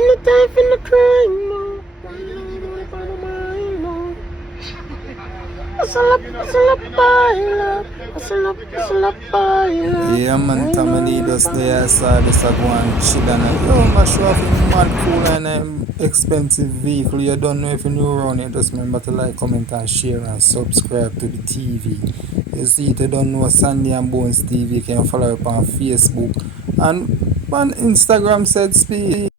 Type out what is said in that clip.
the time for the crying, no. Yeah, man, Tommy Lee just there. I saw this I go and chill and yo, show off in mad cool and expensive vehicle. You don't know if you're new around it. Just remember to like, comment, and share and subscribe to the TV. You see, if you don't know Sandy and Bones TV, you can follow up on Facebook and on Instagram, said speed.